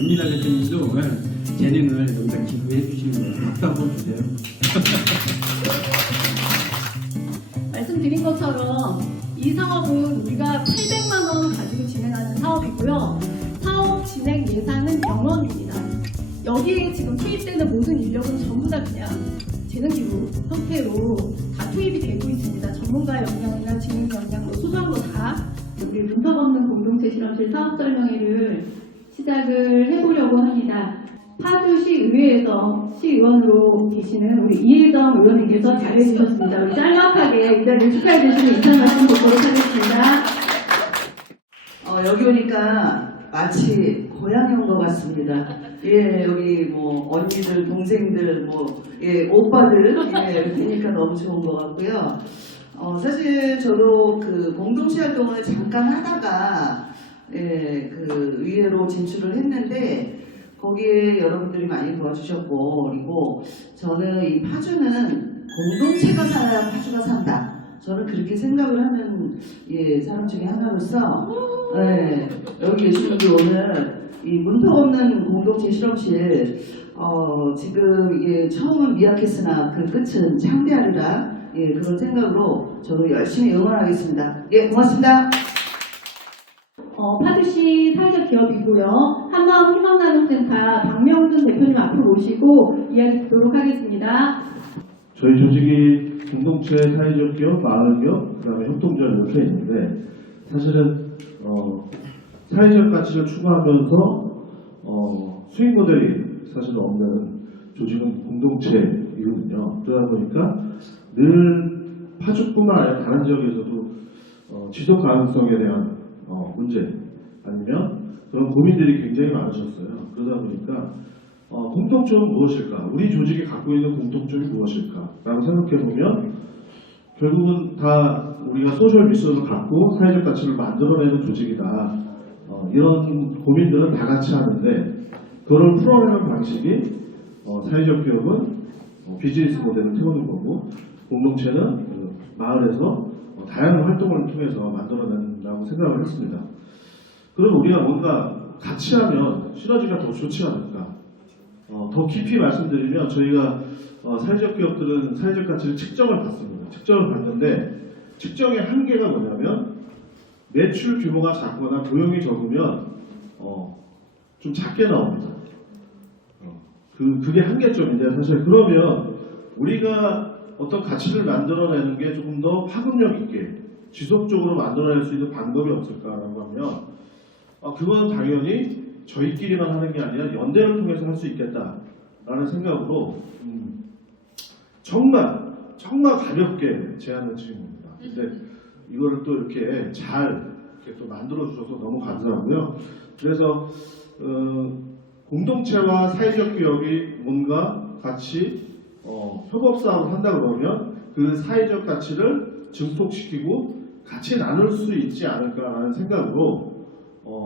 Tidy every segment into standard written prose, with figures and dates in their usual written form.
예민하게 생긴도 재능을 여기다 기부해 주시는 거예요. 박수 한번 주세요. 말씀드린 것처럼 이 사업은 우리가 800만 원 가지고 진행하는 사업이고요. 사업 진행 예산은 0원입니다. 여기에 지금 투입되는 모든 인력은 전부 다 그냥 재능기부 형태로 다 투입이 되고 있습니다. 전문가 역량이나 진행 역량, 소소한 거 다 우리 문턱 없는 공동체 실험실 사업 설명회를 시작을 해보려고 합니다. 파주시의회에서 시의원으로 계시는 우리 이혜정 의원님께서 잘해주셨습니다. 우리 짤막하게 이 자리를 축하해 주시는 인사 말씀 듣도록 하겠습니다. 여기 오니까 마치 고향에 온 것 같습니다. 예, 여기 뭐 언니들, 동생들, 오빠들 되니까 너무 좋은 것 같고요. 사실 저도 그 공동체 활동을 잠깐 하다가 그 의회로 진출을 했는데 거기에 여러분들이 많이 도와주셨고, 그리고 저는 이 파주는 공동체가 살아야 파주가 산다. 저는 그렇게 생각을 하는 사람 중에 하나로서 여기 계신 분들 오늘 이 문턱 없는 공동체 실험실 지금 처음은 미약했으나 그 끝은 창대하리라 그런 생각으로 저도 열심히 응원하겠습니다. 고맙습니다. 파주시 사회적 기업이고요. 한마음 희망나눔센터 박명준 대표님 앞으로 모시고 이야기 듣도록 하겠습니다. 저희 조직이 공동체, 사회적 기업, 마을 기업, 그다음에 협동조합 이렇게 있는데 사실은 사회적 가치를 추구하면서 수익 모델이 사실 없는 조직은 공동체이거든요. 그러다 보니까 늘 파주뿐만 아니라 다른 지역에서도 지속 가능성에 대한 문제 아니면 그런 고민들이 굉장히 많으셨어요. 그러다 보니까 공통점은 무엇일까? 우리 조직이 갖고 있는 공통점이 무엇일까? 라고 생각해보면 결국은 다 우리가 소셜 미션을 갖고 사회적 가치를 만들어내는 조직이다. 이런 고민들은 다 같이 하는데 그걸 풀어내는 방식이 사회적 기업은 비즈니스 모델을 태우는 거고 공동체는 마을에서 다양한 활동을 통해서 만들어낸다고 생각을 했습니다. 그럼 우리가 뭔가 같이 하면 시너지가 더 좋지 않을까? 더 깊이 말씀드리면 저희가 사회적 기업들은 사회적 가치를 측정을 받습니다. 측정을 받는데 측정의 한계가 뭐냐면 매출 규모가 작거나 고용이 적으면 좀 작게 나옵니다. 그게 한계점인데 사실 그러면 우리가 어떤 가치를 만들어내는 게 조금 더 파급력 있게 지속적으로 만들어낼 수 있는 방법이 없을까라고 하면 그건 당연히 저희끼리만 하는 게 아니라 연대를 통해서 할 수 있겠다라는 생각으로 정말 가볍게 제안을 드린 겁니다. 근데 이거를 또 이렇게 잘 또 만들어 주셔서 너무 감사하고요. 그래서 공동체와 사회적 기업이 뭔가 같이 협업 사업을 한다 그러면 그 사회적 가치를 증폭시키고 같이 나눌 수 있지 않을까라는 생각으로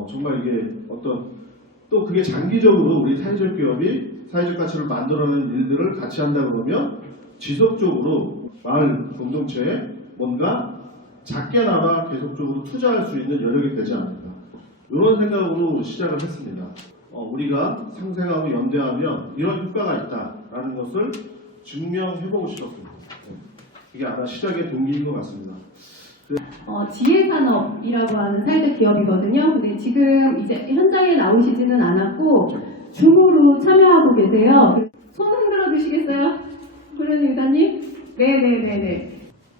정말 이게 또 그게 장기적으로 우리 사회적 기업이 사회적 가치를 만들어내는 일들을 같이 한다 그러면 지속적으로 마을 공동체에 뭔가 작게나마 계속적으로 투자할 수 있는 여력이 되지 않을까 이런 생각으로 시작을 했습니다. 우리가 상생하고 연대하면 이런 효과가 있다라는 것을 증명해보고 싶었습니다. 이게 아마 시작의 동기인 것 같습니다. 지혜산업이라고 하는 사회적 기업이거든요. 근데 지금 이제 현장에 나오시지는 않았고 줌으로 참여하고 계세요. 손 흔들어 주시겠어요? 고려님 의사님? 네네네네.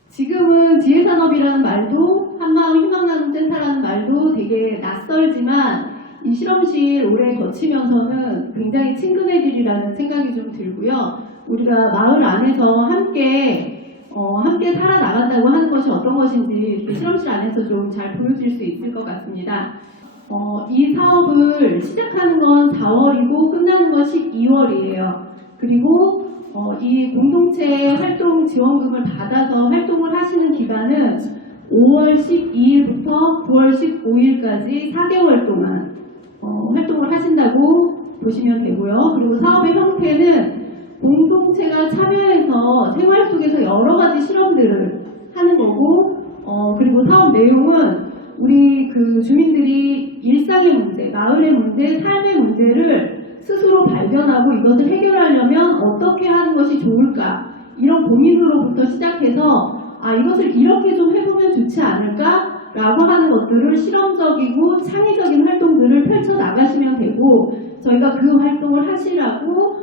지금은 지혜산업이라는 말도 한마음 희망나눔센터라는 말도 되게 낯설지만 이 실험실 오래 거치면서는 굉장히 친근해지리라는 생각이 좀 들고요. 우리가 마을 안에서 함께 살아나간다고 하는 것이 어떤 것인지 실험실 안에서 좀 잘 보여줄 수 있을 것 같습니다. 이 사업을 시작하는 건 4월이고 끝나는 건 12월이에요. 그리고 이 공동체 활동 지원금을 받아서 활동을 하시는 기간은 5월 12일부터 9월 15일까지 4개월 동안 활동을 하신다고 보시면 되고요. 그리고 사업의 형태는 공동체가 참여해서 생활 속에서 여러 가지 실험들을 하는 거고, 그리고 사업 내용은 우리 그 주민들이 일상의 문제, 마을의 문제, 삶의 문제 문제를 스스로 발견하고 이것을 해결하려면 어떻게 하는 것이 좋을까? 이런 고민으로부터 시작해서 이것을 이렇게 좀 해보면 좋지 않을까? 라고 하는 것들을 실험적이고 창의적인 활동들을 펼쳐 나가시면 되고, 저희가 그 활동을 하시라고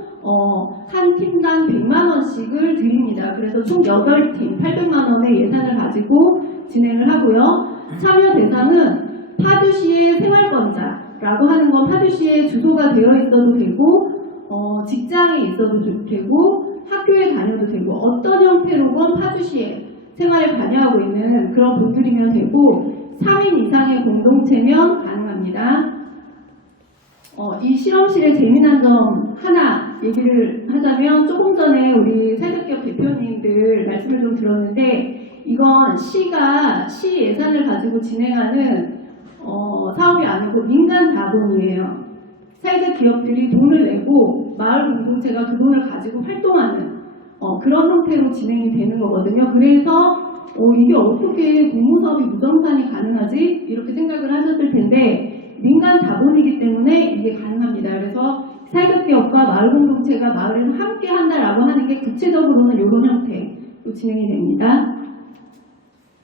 한 팀당 100만 원씩을 드립니다. 그래서 총 8팀 800만 원의 예산을 가지고 진행을 하고요. 참여 대상은 파주시의 생활권자라고 하는 건 파주시에 주소가 되어 있어도 되고, 직장에 있어도 되고, 학교에 다녀도 되고, 어떤 형태로건 파주시에 생활에 관여하고 있는 그런 분들이면 되고, 3인 이상의 공동체면 가능합니다. 이 실험실의 재미난 점 하나 얘기를 하자면, 조금 전에 우리 사회기업 대표님들 말씀을 좀 들었는데, 이건 시가 시 예산을 가지고 진행하는 사업이 아니고 민간 자본이에요. 사회적 기업들이 돈을 내고 마을 공동체가 그 돈을 가지고 활동하는 그런 형태로 진행이 되는 거거든요. 그래서 이게 어떻게 공모사업이 무정산이 가능하지? 이렇게 생각을 하셨을 텐데, 민간 자본이기 때문에 이게 가능합니다. 그래서 사회적 기업과 마을 공동체가 마을에서 함께 한다라고 하는 게 구체적으로는 이런 형태로 진행이 됩니다.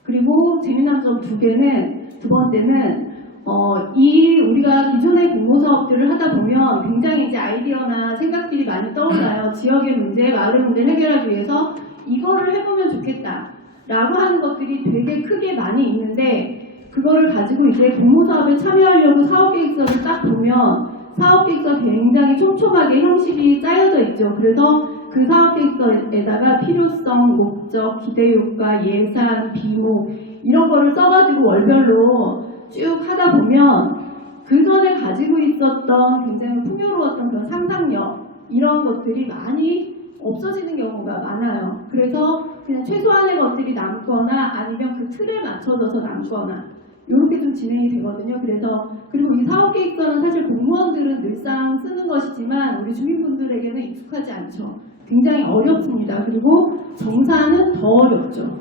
그리고 재미난 점 두 번째는 우리가 기존의 공모사업들을 하다 보면 굉장히 이제 아이디어나 생각들이 많이 떠올라요. 지역의 문제, 마을의 문제를 해결하기 위해서 이거를 해보면 좋겠다 라고 하는 것들이 되게 크게 많이 있는데, 그거를 가지고 이제 공모사업에 참여하려고 사업계획서를 딱 보면 사업계획서 굉장히 촘촘하게 형식이 짜여져 있죠. 그래서 그 사업계획서에다가 필요성, 목적, 기대효과, 예산, 비목 이런 거를 써가지고 월별로 쭉 하다 보면 그 전에 가지고 있었던 굉장히 풍요로웠던 그런 상상력 이런 것들이 많이 없어지는 경우가 많아요. 그래서 그냥 최소한의 것들이 남거나 아니면 그 틀에 맞춰져서 남거나 이렇게 좀 진행이 되거든요. 그리고 이 사업계획서는 사실 공무원들은 늘상 쓰는 것이지만 우리 주민분들에게는 익숙하지 않죠. 굉장히 어렵습니다. 그리고 정사는 더 어렵죠.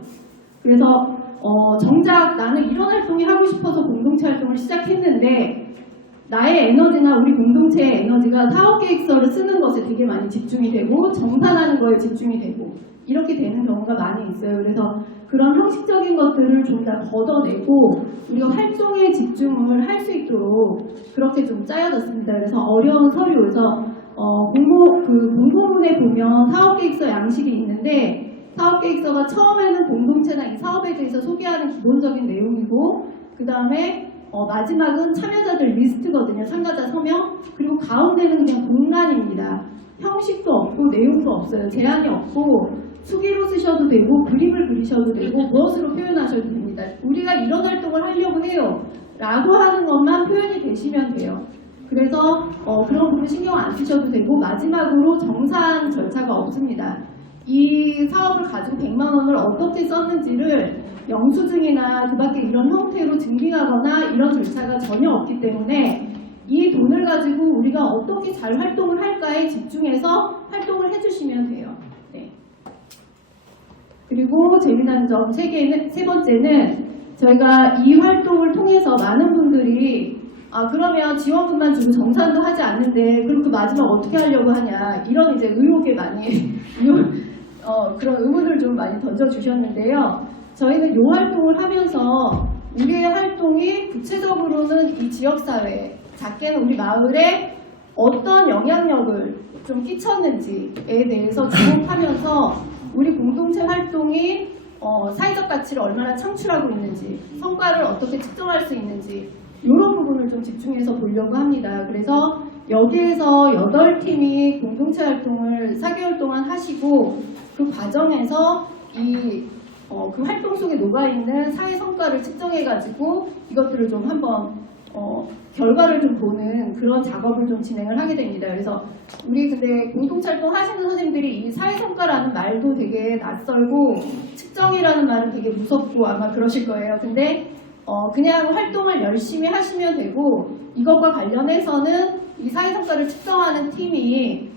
그래서 정작 나는 이런 활동이 하고 싶어서 공동체 활동을 시작했는데 나의 에너지나 우리 공동체의 에너지가 사업계획서를 쓰는 것에 되게 많이 집중이 되고 정산하는 거에 집중이 되고 이렇게 되는 경우가 많이 있어요. 그래서 그런 형식적인 것들을 좀 더 걷어내고 우리가 활동에 집중을 할 수 있도록 그렇게 좀 짜여졌습니다. 그래서 어려운 서류에서 공고문에 보면 사업계획서 양식이 있는데 사업계획서가 처음에는 공동체나 이 사업에 대해서 소개하는 기본적인 내용이고 그 다음에 마지막은 참여자들 리스트거든요. 참가자 서명. 그리고 가운데는 그냥 공란입니다. 형식도 없고 내용도 없어요. 제한이 없고 수기로 쓰셔도 되고 그림을 그리셔도 되고 무엇으로 표현하셔도 됩니다. 우리가 이런 활동을 하려고 해요. 라고 하는 것만 표현이 되시면 돼요. 그래서 그런 부분 신경 안 쓰셔도 되고 마지막으로 정산 절차가 없습니다. 이 사업을 가지고 100만 원을 어떻게 썼는지를 영수증이나 그 밖에 이런 형태로 증빙하거나 이런 절차가 전혀 없기 때문에 이 돈을 가지고 우리가 어떻게 잘 활동을 할까에 집중해서 활동을 해주시면 돼요. 네. 그리고 재미난 점 세 번째는 저희가 이 활동을 통해서 많은 분들이 그러면 지원금만 주고 정산도 하지 않는데 그럼 그 마지막 어떻게 하려고 하냐 이런 이제 의혹에 많이 그런 의문을 좀 많이 던져주셨는데요. 저희는 이 활동을 하면서 우리의 활동이 구체적으로는 이 지역사회, 작게는 우리 마을에 어떤 영향력을 좀 끼쳤는지에 대해서 주목하면서 우리 공동체 활동이 사회적 가치를 얼마나 창출하고 있는지, 성과를 어떻게 측정할 수 있는지 이런 부분을 좀 집중해서 보려고 합니다. 그래서 여기에서 8팀이 공동체 활동을 4개월 동안 하시고 그 과정에서 그 활동 속에 녹아있는 사회 성과를 측정해가지고 이것들을 좀 한번 결과를 좀 보는 그런 작업을 좀 진행을 하게 됩니다. 그래서 우리 근데 공동체 활동 하시는 선생님들이 이 사회 성과라는 말도 되게 낯설고 측정이라는 말은 되게 무섭고 아마 그러실 거예요. 근데 그냥 활동을 열심히 하시면 되고 이것과 관련해서는 이 사회 성과를 측정하는 팀이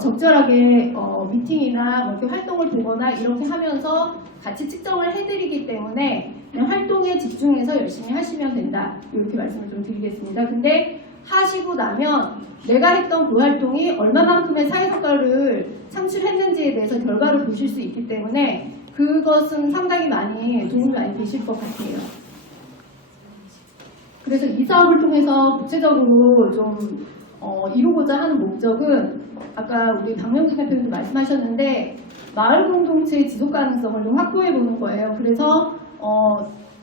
적절하게 미팅이나 뭐 이렇게 활동을 보거나 이렇게 하면서 같이 측정을 해드리기 때문에 그냥 활동에 집중해서 열심히 하시면 된다 이렇게 말씀을 좀 드리겠습니다. 근데 하시고 나면 내가 했던 그 활동이 얼마만큼의 사회성과를 창출했는지에 대해서 결과를 보실 수 있기 때문에 그것은 상당히 많이 도움이 많이 되실 것 같아요. 그래서 이 사업을 통해서 구체적으로 좀 이루고자 하는 목적은 아까 우리 박명진 대표님도 말씀하셨는데 마을 공동체의 지속 가능성을 좀 확보해 보는 거예요. 그래서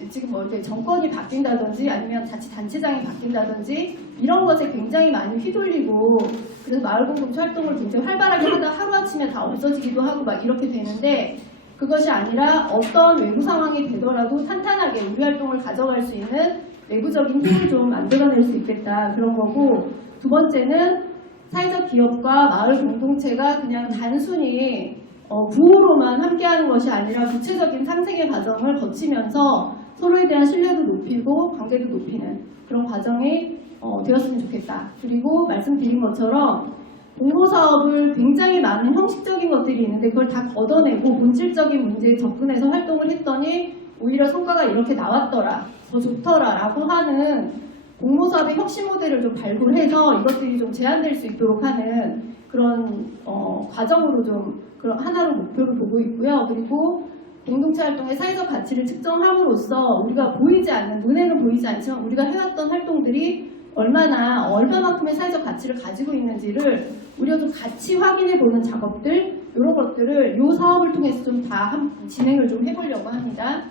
지금 뭐 이렇게 정권이 바뀐다든지 아니면 자치단체장이 바뀐다든지 이런 것에 굉장히 많이 휘둘리고 그래서 마을 공동체 활동을 굉장히 활발하게 하다 하루아침에 다 없어지기도 하고 막 이렇게 되는데 그것이 아니라 어떤 외부 상황이 되더라도 탄탄하게 우리 활동을 가져갈 수 있는 내부적인 힘을 좀 만들어낼 수 있겠다 그런 거고 두 번째는 사회적 기업과 마을 공동체가 그냥 단순히 구호로만 함께하는 것이 아니라 구체적인 상생의 과정을 거치면서 서로에 대한 신뢰도 높이고 관계도 높이는 그런 과정이 되었으면 좋겠다. 그리고 말씀드린 것처럼 공모사업을 굉장히 많은 형식적인 것들이 있는데 그걸 다 걷어내고 본질적인 문제에 접근해서 활동을 했더니 오히려 성과가 이렇게 나왔더라, 더 좋더라 라고 하는 공모사업의 혁신 모델을 좀 발굴해서 이것들이 좀 제한될 수 있도록 하는 그런 과정으로 좀 그런 하나로 목표를 보고 있고요. 그리고 공동체 활동의 사회적 가치를 측정함으로써 우리가 보이지 않는, 눈에는 보이지 않지만 우리가 해왔던 활동들이 얼마만큼의 사회적 가치를 가지고 있는지를 우리가 좀 같이 확인해보는 작업들 이런 것들을 이 사업을 통해서 좀 다 진행을 좀 해보려고 합니다.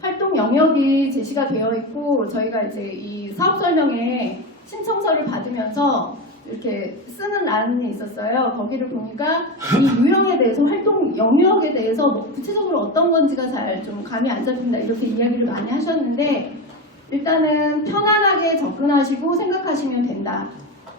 활동 영역이 제시가 되어 있고 저희가 이제 이 사업 설명에 신청서를 받으면서 이렇게 쓰는欄이 있었어요. 거기를 보니까 이 유형에 대해서 활동 영역에 대해서 뭐 구체적으로 어떤 건지가 잘 좀 감이 안 잡힌다 이렇게 이야기를 많이 하셨는데 일단은 편안하게 접근하시고 생각하시면 된다.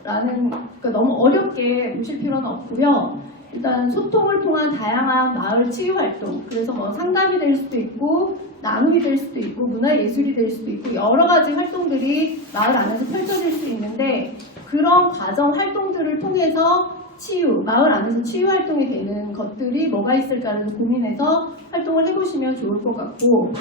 그러니까 너무 어렵게 보실 필요는 없고요. 일단 소통을 통한 다양한 마을 치유 활동, 그래서 뭐 상담이 될 수도 있고 나눔이 될 수도 있고 문화예술이 될 수도 있고 여러 가지 활동들이 마을 안에서 펼쳐질 수 있는데 그런 과정 활동들을 통해서 마을 안에서 치유 활동이 되는 것들이 뭐가 있을까를 고민해서 활동을 해보시면 좋을 것 같고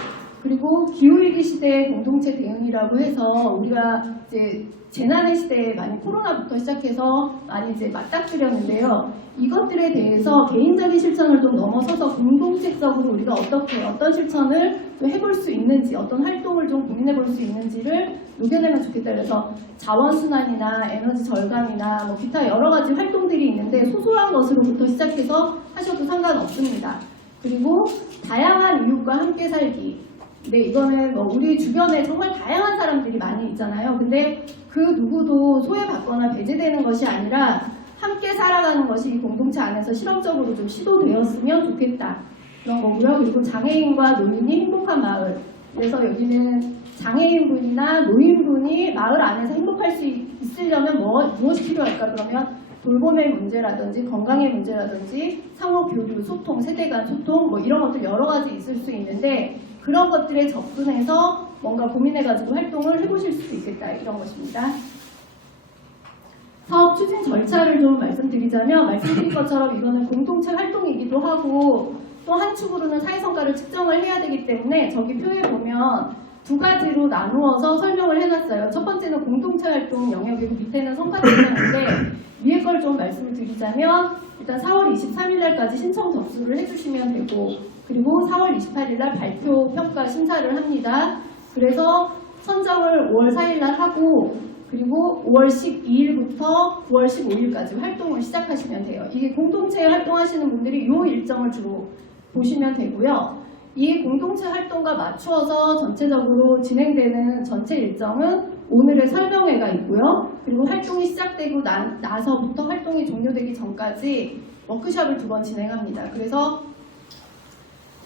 그리고 기후위기 시대의 공동체 대응이라고 해서 우리가 이제 재난의 시대에 많이 코로나부터 시작해서 많이 이제 맞닥뜨렸는데요. 이것들에 대해서 개인적인 실천을 좀 넘어서서 공동체적으로 우리가 어떤 실천을 좀 해볼 수 있는지, 어떤 활동을 좀 고민해볼 수 있는지를 녹여내면 좋겠다. 그래서 자원순환이나 에너지 절감이나 뭐 기타 여러 가지 활동들이 있는데 소소한 것으로부터 시작해서 하셔도 상관없습니다. 그리고 다양한 이웃과 함께 살기. 근데 이거는 뭐 우리 주변에 정말 다양한 사람들이 많이 있잖아요. 근데 그 누구도 소외받거나 배제되는 것이 아니라 함께 살아가는 것이 이 공동체 안에서 실험적으로 좀 시도되었으면 좋겠다. 그런 거고요. 그리고 장애인과 노인이 행복한 마을. 그래서 여기는 장애인분이나 노인분이 마을 안에서 행복할 수 있으려면 무엇이 필요할까? 그러면 돌봄의 문제라든지 건강의 문제라든지 상호 교류, 소통, 세대 간 소통 뭐 이런 것들 여러 가지 있을 수 있는데 그런 것들에 접근해서 뭔가 고민해가지고 활동을 해보실 수도 있겠다 이런 것입니다. 사업 추진 절차를 좀 말씀드리자면 말씀드린 것처럼 이거는 공동체 활동이기도 하고 또 한 축으로는 사회성과를 측정을 해야 되기 때문에 저기 표에 보면 두 가지로 나누어서 설명을 해놨어요. 첫 번째는 공동체 활동 영역이고 밑에는 성과 측정인데 위에 걸 좀 말씀을 드리자면 일단 4월 23일 날까지 신청 접수를 해주시면 되고 그리고 4월 28일 날 발표 평가 심사를 합니다. 그래서 선정을 5월 4일 날 하고 그리고 5월 12일부터 9월 15일까지 활동을 시작하시면 돼요. 이게 공동체에 활동하시는 분들이 이 일정을 주로 보시면 되고요. 이 공동체 활동과 맞추어서 전체적으로 진행되는 전체 일정은 오늘의 설명회가 있고요. 그리고 활동이 시작되고 나서부터 활동이 종료되기 전까지 워크숍을 2번 진행합니다. 그래서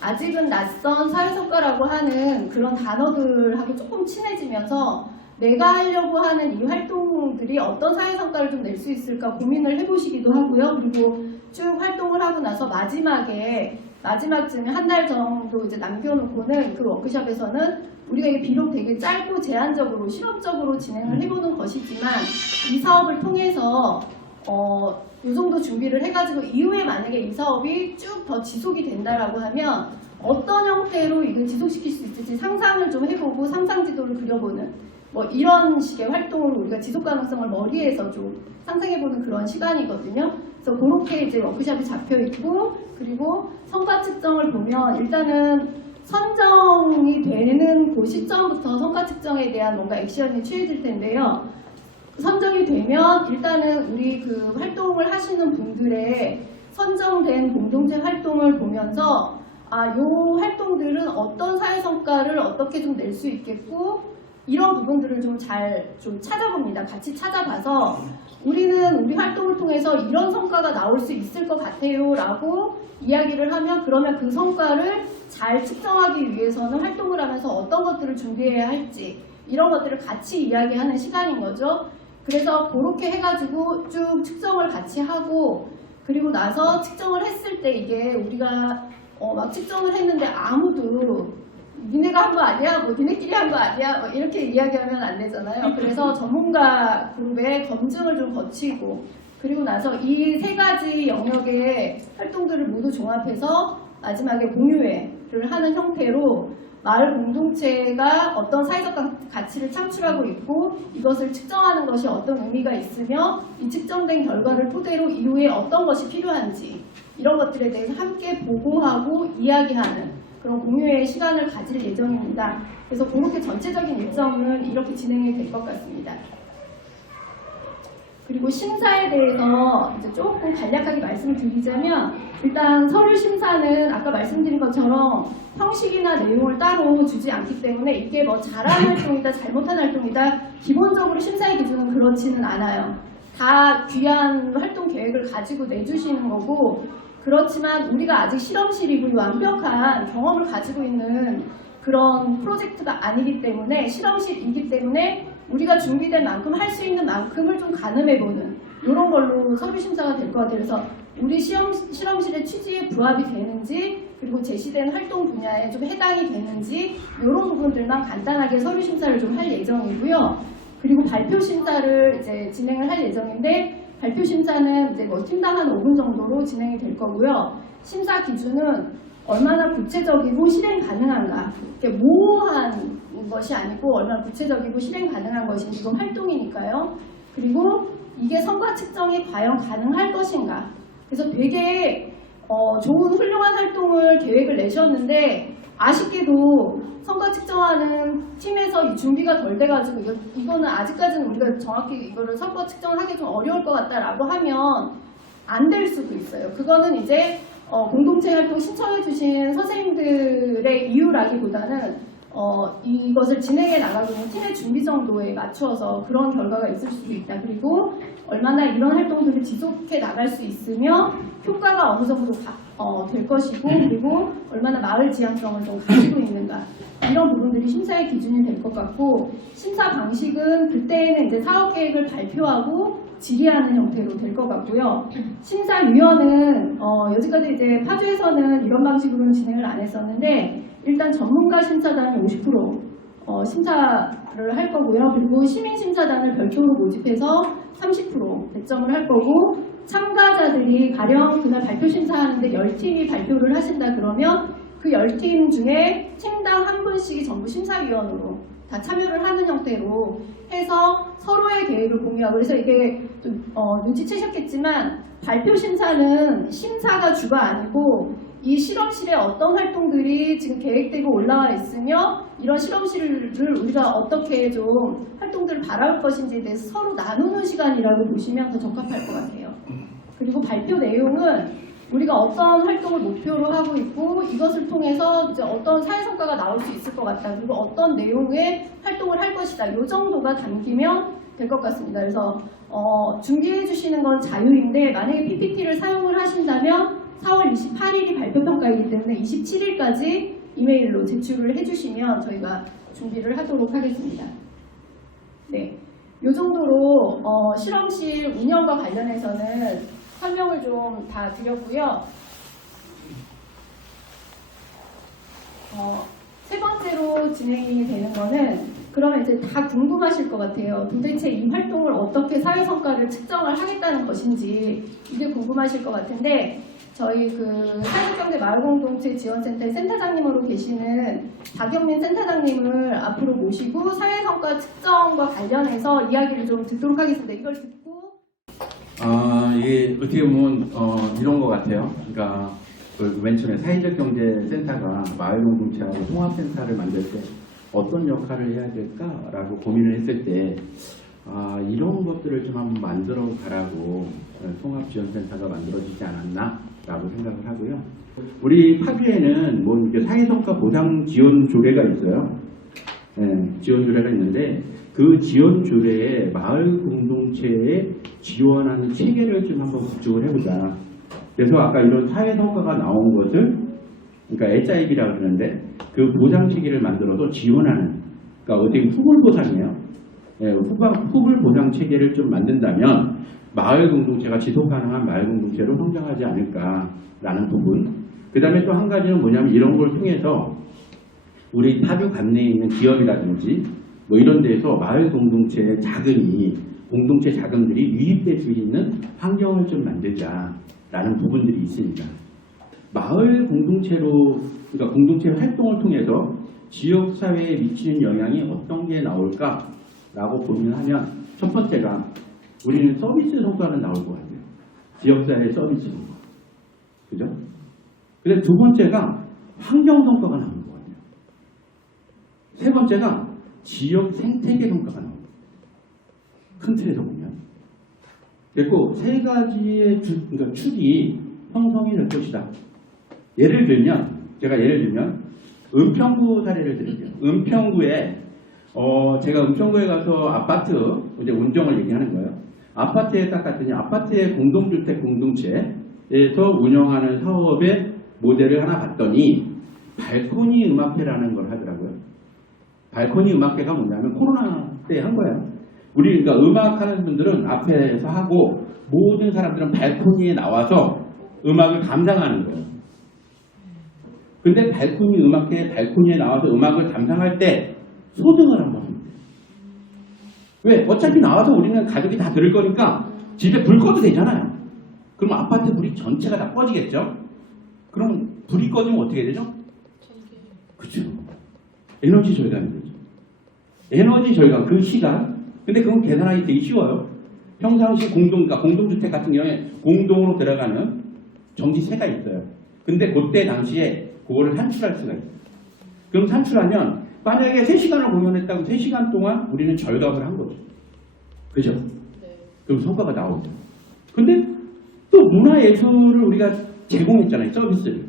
아직은 낯선 사회성과라고 하는 그런 단어들하고 조금 친해지면서 내가 하려고 하는 이 활동들이 어떤 사회성과를 좀 낼 수 있을까 고민을 해보시기도 하고요. 그리고 쭉 활동을 하고 나서 마지막쯤에 한 달 정도 이제 남겨놓고는 그 워크숍에서는 우리가 이게 비록 되게 짧고 제한적으로 실험적으로 진행을 해보는 것이지만 이 사업을 통해서 이 정도 준비를 해가지고 이후에 만약에 이 사업이 쭉 더 지속이 된다라고 하면 어떤 형태로 이걸 지속시킬 수 있을지 상상을 좀 해보고 상상지도를 그려보는 뭐 이런 식의 활동을 우리가 지속 가능성을 머리에서 좀 상상해보는 그런 시간이거든요. 그래서 그렇게 이제 워크숍이 잡혀 있고, 그리고 성과 측정을 보면 일단은 선정이 되는 그 시점부터 성과 측정에 대한 뭔가 액션이 취해질 텐데요. 선정이 되면 일단은 우리 그 활동을 하시는 분들의 선정된 공동체 활동을 보면서 요 활동들은 어떤 사회 성과를 어떻게 좀 낼 수 있겠고, 이런 부분들을 좀 찾아봅니다. 같이 찾아봐서 우리는 우리 활동을 통해서 이런 성과가 나올 수 있을 것 같아요 라고 이야기를 하면, 그러면 그 성과를 잘 측정하기 위해서는 활동을 하면서 어떤 것들을 준비해야 할지, 이런 것들을 같이 이야기하는 시간인 거죠. 그래서 그렇게 해가지고 쭉 측정을 같이 하고, 그리고 나서 측정을 했을 때 이게 우리가 막 측정을 했는데 아무도 니네가 한 거 아니야? 뭐 니네끼리 한 거 아니야? 뭐 이렇게 이야기하면 안 되잖아요. 그래서 전문가 그룹의 검증을 좀 거치고, 그리고 나서 이 세 가지 영역의 활동들을 모두 종합해서 마지막에 공유회를 하는 형태로 마을 공동체가 어떤 사회적 가치를 창출하고 있고, 이것을 측정하는 것이 어떤 의미가 있으며, 이 측정된 결과를 토대로 이후에 어떤 것이 필요한지, 이런 것들에 대해서 함께 보고하고 이야기하는 그런 공유의 시간을 가질 예정입니다. 그래서 그렇게 전체적인 일정은 이렇게 진행이 될 것 같습니다. 그리고 심사에 대해서 이제 조금 간략하게 말씀을 드리자면, 일단 서류 심사는 아까 말씀드린 것처럼 형식이나 내용을 따로 주지 않기 때문에 이게 뭐 잘한 활동이다 잘못한 활동이다, 기본적으로 심사의 기준은 그렇지는 않아요. 다 귀한 활동 계획을 가지고 내주시는 거고, 그렇지만 우리가 아직 실험실이고 완벽한 경험을 가지고 있는 그런 프로젝트가 아니기 때문에, 실험실이기 때문에 우리가 준비된 만큼 할 수 있는 만큼을 좀 가늠해보는 이런 걸로 서류 심사가 될 것 같아요. 그래서 우리 실험실의 취지에 부합이 되는지, 그리고 제시된 활동 분야에 좀 해당이 되는지, 이런 부분들만 간단하게 서류 심사를 좀 할 예정이고요. 그리고 발표 심사를 이제 진행을 할 예정인데, 발표 심사는 이제 뭐 팀당 한 5분 정도로 진행이 될 거고요. 심사 기준은 얼마나 구체적이고 실행 가능한가, 이렇게 모호한 것이 아니고 얼마나 구체적이고 실행 가능한 것인지, 이건 활동이니까요. 그리고 이게 성과 측정이 과연 가능할 것인가. 그래서 되게 좋은 훌륭한 활동을 계획을 내셨는데 아쉽게도 성과 측정하는 팀에서 이 준비가 덜 돼가지고 이거는 아직까지는 우리가 정확히 이거를 성과 측정을 하기 좀 어려울 것 같다라고 하면 안 될 수도 있어요. 그거는 이제 공동체 활동 신청해 주신 선생님들의 이유라기보다는 이것을 진행해 나가고 있는 팀의 준비 정도에 맞추어서 그런 결과가 있을 수도 있다. 그리고 얼마나 이런 활동들을 지속해 나갈 수 있으며 효과가 어느 정도 될 것이고, 그리고 얼마나 마을 지향성을 좀 가지고 있는가, 이런 부분들이 심사의 기준이 될 것 같고, 심사 방식은 그때는 이제 사업 계획을 발표하고 질의하는 형태로 될 것 같고요. 심사위원은 여지까지 이제 파주에서는 이런 방식으로는 진행을 안 했었는데, 일단 전문가 심사단이 50% 심사를 할 거고요. 그리고 시민 심사단을 별도로 모집해서 30% 배점을 할 거고, 참가자들이 가령 그날 발표 심사하는데 10팀이 발표를 하신다 그러면 그 10팀 중에 팀당 한 분씩이 전부 심사위원으로 다 참여를 하는 형태로 해서 서로의 계획을 공유하고, 그래서 이게 좀 눈치채셨겠지만 발표 심사는 심사가 주가 아니고 이 실험실에 어떤 활동들이 지금 계획되고 올라와 있으며, 이런 실험실을 우리가 어떻게 좀 활동들을 바라볼 것인지에 대해서 서로 나누는 시간이라고 보시면 더 적합할 것 같아요. 그리고 발표 내용은 우리가 어떤 활동을 목표로 하고 있고, 이것을 통해서 이제 어떤 사회 성과가 나올 수 있을 것 같다, 그리고 어떤 내용의 활동을 할 것이다, 이 정도가 담기면 될 것 같습니다. 그래서 준비해 주시는 건 자유인데, 만약에 PPT를 사용을 하신다면 4월 28일이 발표평가이기 때문에 27일까지 이메일로 제출을 해주시면 저희가 준비를 하도록 하겠습니다. 네, 이 정도로 실험실 운영과 관련해서는 설명을 좀 다 드렸고요. 세 번째로 진행이 되는 거는, 그러면 이제 다 궁금하실 것 같아요. 도대체 이 활동을 어떻게 사회 성과를 측정을 하겠다는 것인지, 이게 궁금하실 것 같은데, 저희 그 사회경제 마을공동체 지원센터의 센터장님으로 계시는 박영민 센터장님을 앞으로 모시고 사회성과 측정과 관련해서 이야기를 좀 듣도록 하겠습니다. 이걸 듣고 이게 어떻게 보면 이런 것 같아요. 그러니까 맨 처음에 사회적 경제 센터가 마을 공동체하고 통합센터를 만들 때 어떤 역할을 해야 될까라고 고민을 했을 때 이런 것들을 좀 한번 만들어 가라고 통합지원센터가 만들어지지 않았나라고 생각을 하고요. 우리 파주에는 뭐 이렇게 사회성과 보상 지원 조례가 있어요. 지원 조례가 있는데 그 지원 조례에 마을 공동체에 지원하는 체계를 좀 한번 구축을 해보자. 그래서 아까 이런 사회 성과가 나온 것을 그러니까 HIB라고 그러는데 그 보상 체계를 만들어서 지원하는 그러니까 어떻게 후불 보상이에요. 후불 보상 체계를 좀 만든다면 마을 공동체가 지속 가능한 마을 공동체로 성장하지 않을까라는 부분. 그 다음에 또 한 가지는 뭐냐면 이런 걸 통해서 우리 파주 관내에 있는 기업이라든지 뭐 이런 데서 마을 공동체의 자금이 공동체 자금들이 유입될 수 있는 환경을 좀 만들자라는 부분들이 있습니다. 마을 공동체로 그러니까 공동체 활동을 통해서 지역 사회에 미치는 영향이 어떤 게 나올까라고 고민하면 첫 번째가 우리는 서비스 성과는 나올 것 같아요. 지역 사회 서비스 성과, 그죠? 근데 두 번째가 환경 성과가 나올 것 같아요. 세 번째가 지역 생태계 성과가 나옵니다. 큰 틀에서 보면. 그리고 세 가지의 그러니까 축이 형성이 될 것이다. 예를 들면 은평구 사례를 드릴게요. 은평구에 제가 은평구에 가서 아파트 이제 운정을 얘기하는 거예요. 아파트에 딱 갔더니 아파트의 공동주택 공동체에서 운영하는 사업의 모델을 하나 봤더니 발코니 음악회라는 걸 하더라고요. 발코니 음악회가 뭐냐면 코로나 때 한 거예요. 우리 그러니까 음악하는 분들은 앞에서 하고 모든 사람들은 발코니에 나와서 음악을 감상하는 거예요. 근데 발코니 음악회 발코니에 나와서 음악을 감상할 때 소등을 한번 합니다. 왜? 어차피 나와서 우리는 가족이 다 들을 거니까 집에 불 꺼도 되잖아요. 그럼 아파트 불이 전체가 다 꺼지겠죠? 그럼 불이 꺼지면 어떻게 되죠? 그렇죠. 에너지 절감이 되죠. 에너지 절감, 그 시간. 근데 그건 계산하기 되게 쉬워요. 평상시 그러니까 공동주택 같은 경우에 공동으로 들어가는 전기세가 있어요. 근데 그때 당시에 그거를 산출할 수가 있어요. 그럼 산출하면 만약에 3시간을 공연했다고 3시간 동안 우리는 절감을 한 거죠. 그죠? 그럼 성과가 나오죠. 근데 또 문화예술을 우리가 제공했잖아요. 서비스를.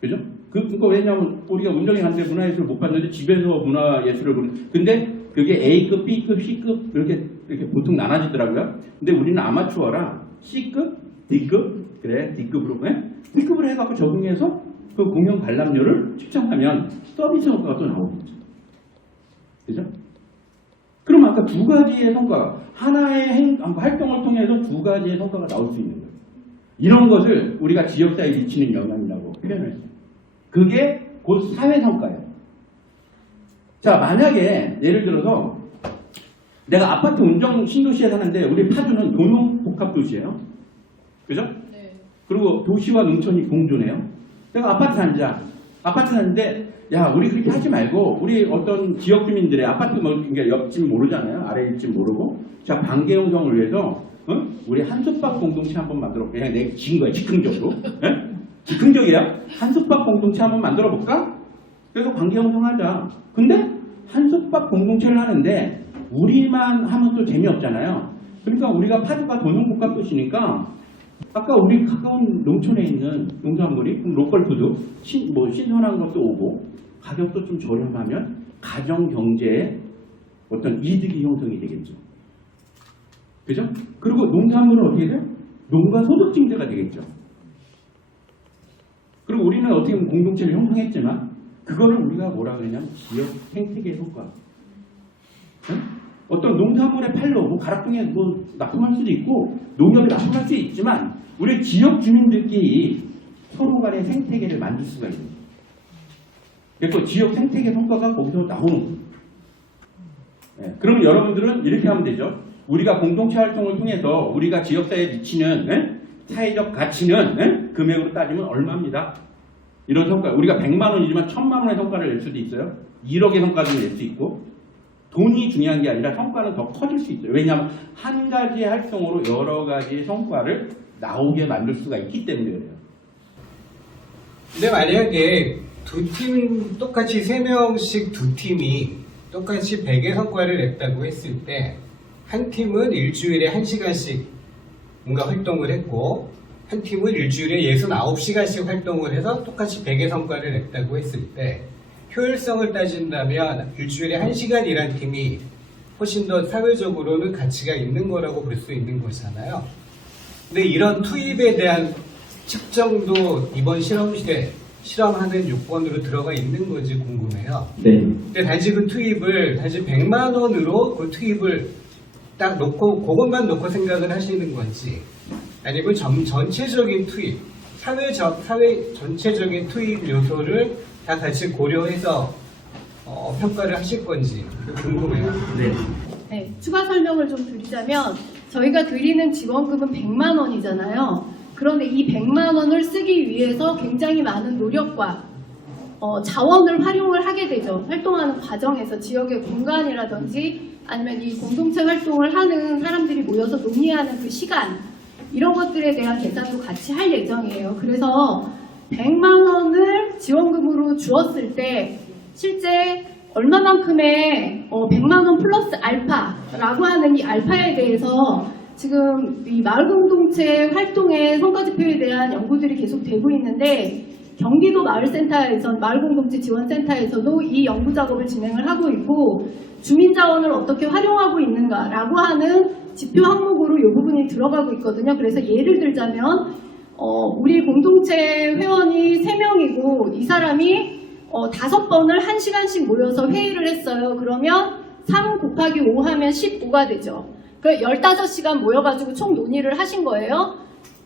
그죠? 그러니까 왜냐하면 우리가 운정에 갔는데 문화예술을 못 봤는데 집에서 문화예술을 보는. 근데 그게 A급, B급, C급 이렇게 보통 나눠지더라고요. 근데 우리는 아마추어라 C급, D급, 그래 D급으로 D급으로 해갖고 적용해서 그 공연 관람료를 측정하면 서비스 성과가 또 나오겠죠. 그죠? 그럼 아까 두 가지의 성과, 하나의 활동을 통해서 두 가지의 성과가 나올 수 있는 거예요. 이런 것을 우리가 지역사회에 미치는 영향이라고 표현을 했어요. 그게 곧 사회 성과예요. 자, 만약에 예를 들어서 내가 아파트 운정 신도시에 사는데 우리 파주는 노농복합도시예요. 그죠? 네. 그리고 도시와 농촌이 공존해요. 내가 아파트 사는데 야, 우리 그렇게 하지 말고 우리 어떤 지역 주민들의 아파트 뭐 옆집 모르잖아요. 아래집 모르고. 자, 관계 형성을 위해서 우리 한솥밥 공동체 한번 만들어 그냥 내가 지은 거야. 즉흥적으로. 즉흥적이야. 한솥밥 공동체 한번 만들어 볼까? 그래서 관계 형성하자. 근데 한솥밥 공동체를 하는데 우리만 하면 또 재미없잖아요. 그러니까 우리가 파주가 도농복합도시니까 아까 우리 가까운 농촌에 있는 농산물이 로컬푸드 신선한 것도 오고 가격도 좀 저렴하면 가정 경제에 어떤 이득이 형성이 되겠죠. 그죠? 그리고 농산물은 어떻게 돼요? 농가 소득 증대가 되겠죠. 그리고 우리는 어떻게 보면 공동체를 형성했지만 그거를 우리가 뭐라 그러냐면 지역 생태계 효과. 어떤 농산물의 팔로 뭐 가락동에 뭐 납품할 수도 있고 농협에 납품할 수 있지만 우리 지역 주민들끼리 서로 간의 생태계를 만들 수가 있는 거예요. 그래서 지역 생태계 성과가 거기서 나오는 거예요. 그러면 여러분들은 이렇게 하면 되죠. 우리가 공동체 활동을 통해서 우리가 지역사회에 미치는 사회적 가치는 예? 금액으로 따지면 얼마입니다. 이런 성과, 우리가 100만 원이지만 1000만 원의 성과를 낼 수도 있어요. 1억의 성과를 낼 수 있고, 돈이 중요한 게 아니라 성과는 더 커질 수 있어요. 왜냐하면 한 가지 활동으로 여러 가지의 성과를 나오게 만들 수가 있기 때문에 그래요. 근데 만약에 두 팀, 똑같이 3명씩 두 팀이 똑같이 100의 성과를 냈다고 했을 때, 한 팀은 일주일에 1시간씩 뭔가 활동을 했고, 한 팀은 일주일에 69시간씩 활동을 해서 똑같이 100의 성과를 냈다고 했을 때, 효율성을 따진다면 일주일에 1시간 일한 팀이 훨씬 더 사회적으로는 가치가 있는 거라고 볼 수 있는 거잖아요. 근데 이런 투입에 대한 측정도 이번 실험실에 실험하는 요건으로 들어가 있는 건지 궁금해요. 네. 근데 단지 그 투입을 단지 100만 원으로 그 투입을 딱 놓고 그것만 놓고 생각을 하시는 건지, 아니면 전체적인 투입, 사회 전체적인 투입 요소를 다 같이 고려해서 평가를 하실 건지 궁금해요. 네. 네, 추가 설명을 좀 드리자면 저희가 드리는 지원금은 100만 원이잖아요. 그런데 이 100만 원을 쓰기 위해서 굉장히 많은 노력과 자원을 활용을 하게 되죠. 활동하는 과정에서 지역의 공간이라든지 아니면 이 공동체 활동을 하는 사람들이 모여서 논의하는 그 시간, 이런 것들에 대한 계산도 같이 할 예정이에요. 그래서 100만 원을 지원금으로 주었을 때 실제 얼마만큼의 100만 원 플러스 알파라고 하는 이 알파에 대해서 지금 이 마을 공동체 활동의 성과 지표에 대한 연구들이 계속 되고 있는데, 경기도 마을센터에서 마을공동체 지원센터에서도 이 연구 작업을 진행을 하고 있고, 주민 자원을 어떻게 활용하고 있는가라고 하는 지표 항목으로 이 부분이 들어가고 있거든요. 그래서 예를 들자면 우리 공동체 회원이 3명이고 이 사람이 5번을 1시간씩 모여서 회의를 했어요. 그러면 3 곱하기 5 하면 15가 되죠. 그 15시간 모여가지고 총 논의를 하신 거예요.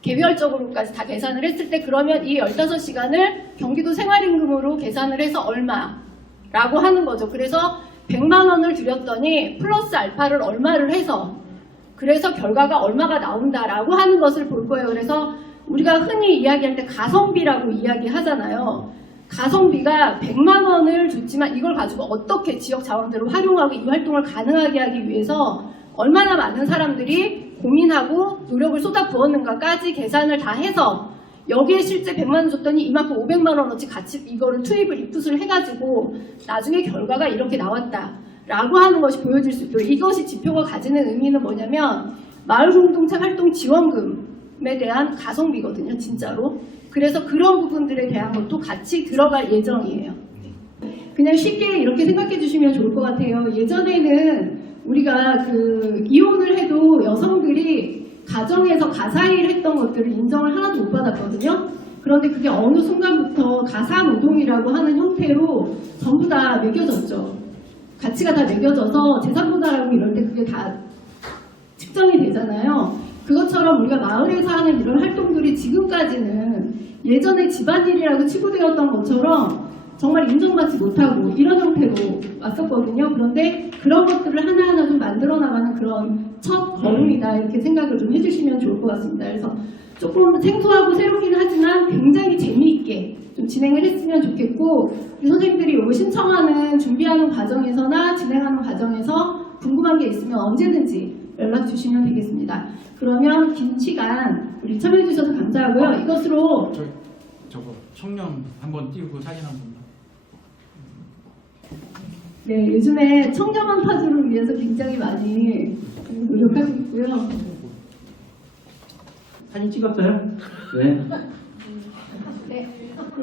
개별적으로까지 다 계산을 했을 때, 그러면 이 15시간을 경기도 생활임금으로 계산을 해서 얼마라고 하는 거죠. 그래서 100만 원을 드렸더니 플러스 알파를 얼마를 해서, 그래서 결과가 얼마가 나온다라고 하는 것을 볼 거예요. 그래서 우리가 흔히 이야기할 때 가성비라고 이야기하잖아요. 가성비가 100만 원을 줬지만 이걸 가지고 어떻게 지역 자원들을 활용하고 이 활동을 가능하게 하기 위해서 얼마나 많은 사람들이 고민하고 노력을 쏟아부었는가까지 계산을 다 해서, 여기에 실제 100만 원 줬더니 이만큼 500만 원어치 같이 이거를 투입을 인풋을 해가지고 나중에 결과가 이렇게 나왔다라고 하는 것이 보여질 수 있도록, 이것이 지표가 가지는 의미는 뭐냐면 마을 공동체 활동 지원금에 대한 가성비거든요, 진짜로. 그래서 그런 부분들에 대한 것도 같이 들어갈 예정이에요. 그냥 쉽게 이렇게 생각해 주시면 좋을 것 같아요. 예전에는 우리가 이혼을 해도 여성들이 가정에서 가사일 했던 것들을 인정을 하나도 못 받았거든요. 그런데 그게 어느 순간부터 가사노동이라고 하는 형태로 전부 다 매겨졌죠. 가치가 다 매겨져서 재산분할하고 이럴 때 그게 다 측정이 되잖아요. 그것처럼 우리가 마을에서 하는 이런 활동들이 지금까지는 예전에 집안일이라고 치부되었던 것처럼 정말 인정받지 못하고 이런 형태로 왔었거든요. 그런데 그런 것들을 하나하나 좀 만들어 나가는 그런 첫 걸음이다, 이렇게 생각을 좀 해주시면 좋을 것 같습니다. 그래서 조금 생소하고 새롭긴 하지만 굉장히 재미있게 좀 진행을 했으면 좋겠고, 우리 선생님들이 이거 신청하는 준비하는 과정에서나 진행하는 과정에서 궁금한 게 있으면 언제든지 연락 주시면 되겠습니다. 그러면 긴 시간 우리 참여해 주셔서 감사하고요. 이것으로 저거 청년 한번 띄우고 사진 한번. 네, 요즘에 청렴한 파주를 위해서 굉장히 많이 노력하고 있고요. 사진 찍었어요? 네. 네,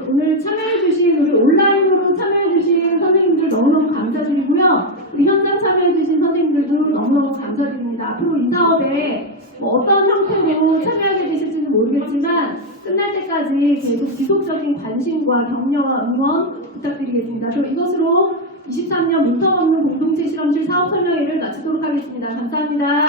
오늘 참여해주신 우리 온라인으로 참여해주신 선생님들 너무너무 감사드리고요. 우리 현장 참여해주신 선생님들도 너무너무 감사드립니다. 앞으로 이 사업에 어떤 형태로 참여하게 되실지는 모르겠지만 끝날 때까지 계속 지속적인 관심과 격려와 응원 부탁드리겠습니다. 그럼 이것으로 23년 문턱 없는 공동체 실험실 사업 설명회를 마치도록 하겠습니다. 감사합니다.